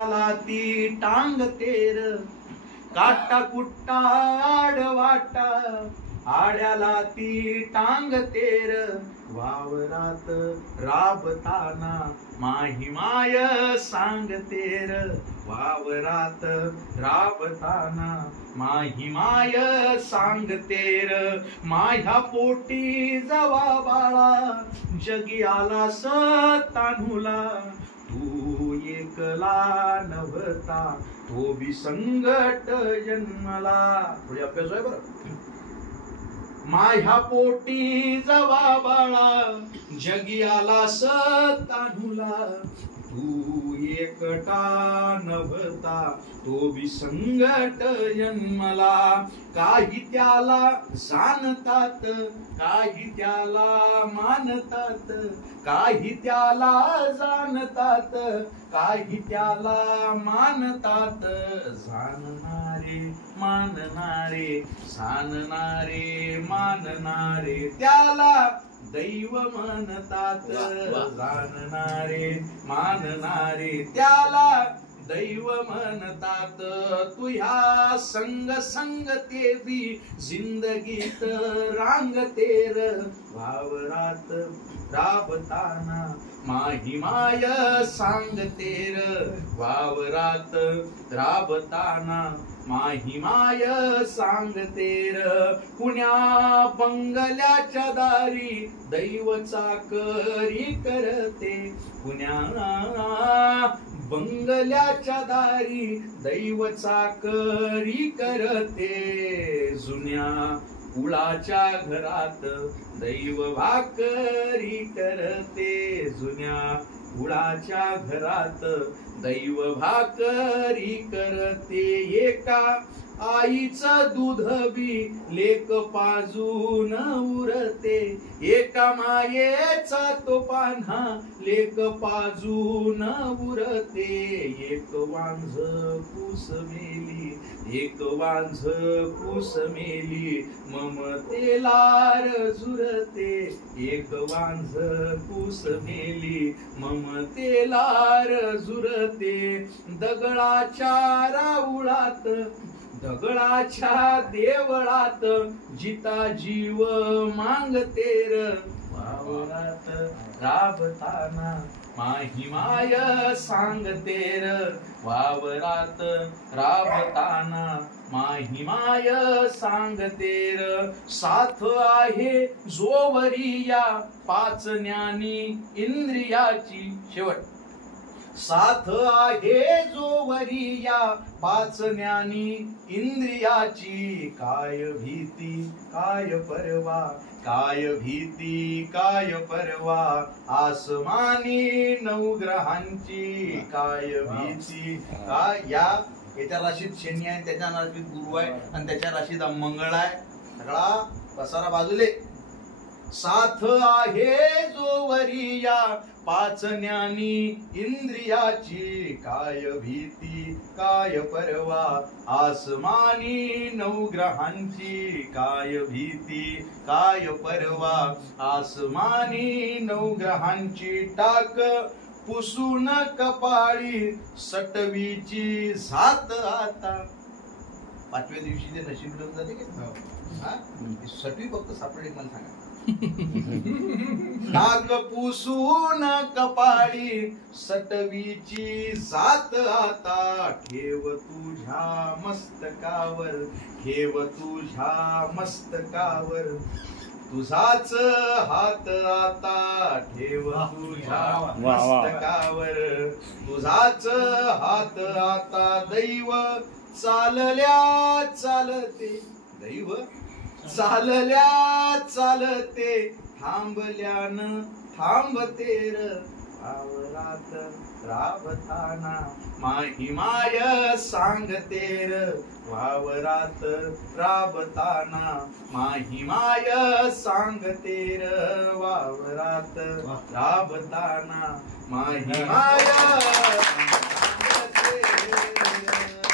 ती टांग तेर काटा कुट्टा आडवाटा आड्याला ती टांग तेर वावरात राबताना माही माय सांगतेर वावरात राबताना माही माय सांगतेर माझ्या पोटी जवा बाळा जगी आला तान्हुला तू एकला नव्हता तो बी संगट जन्मला. थोडी अभ्यास आहे बरं. माझ्या पोटी जवा बाळा जगी आला तान्हुला तू एकटा नव्हता तो बी संगट जन्मला. काही त्याला जाणतात काही त्याला मानतात काही त्याला जाणतात काही त्याला मानतात जाणणारे मानणारे जाणणारे मानणारे त्याला दैव म्हणतात जाणणारे मानणारे त्याला दैव म्हणतात. तू ह्या संग संगते बी जिंदगीत रांगतेर वावरात राबताना माही माय सांगतेर वावरात राबताना माही माय सांगतेर. पुण्या बंगल्याच्या दारी दैव चाकरी करते पुण्या बंगल्याच्या दारी दैव चाकरी करते. जुन्या कुळाच्या घरात दैव भाकरी करते जुन्या कुळाच्या घरात दैव भाकरी करते. एका आईचं दूध बी लेक पाजून उरते एका मायेचा तो पान्हा लेक पाजून उरते. एक वांझ कुस मेली एक वांझ कुस मेली ममतेलार झुरते एक वांझ कुस मेली ममतेलार झुरते. दगडाच्या राऊळात दगडाच्या देवळात जिता जीव मांगतेर वावरात राबताना माही माय सांगतेर वावरात राबताना माही माय सांगतेर. साथ आहे जोवरी या पाच ज्ञानी इंद्रियाची शेवट साथ आहे जोवरी या पाच ज्ञानी इंद्रियाची. काय भीती काय परवा काय भीती काय परवा आसमानी नवग्रहांची. काय भीती काय याच्या राशीत शनी आहे त्याच्या राशीत गुरु आहे आणि त्याच्या राशीत मंगळ आहे. सगळा पसारा बाजूले. साथ आहे जोवरी या पाच ज्ञानी इंद्रियाची. काय भीती काय परवा आसमानी नवग्रहांची. काय भीती काय परवा आसमानी नवग्रहांची. टाक पुसून कपाळी सटवीची जात आता. पाचव्या दिवशी ते नशीब मिळून जाते का सटवी फक्त सापडली मला सांगा. नाग पुसून कपाळी सटवीची जात आता. ठेव तुझ्या मस्तकावर ठेव तुझ्या मस्तकावर तुझाच हात आता. ठेव तुझ्या मस्तकावर तुझाच हात आता. दैव चालल्या चालते दैव चालल्या चालते थांबल्यान थांबतेर वावरात राबताना माही माय सांगतेर वावरात राबताना माही माय सांगतेर वावरात राबताना माही माय सांगतेर.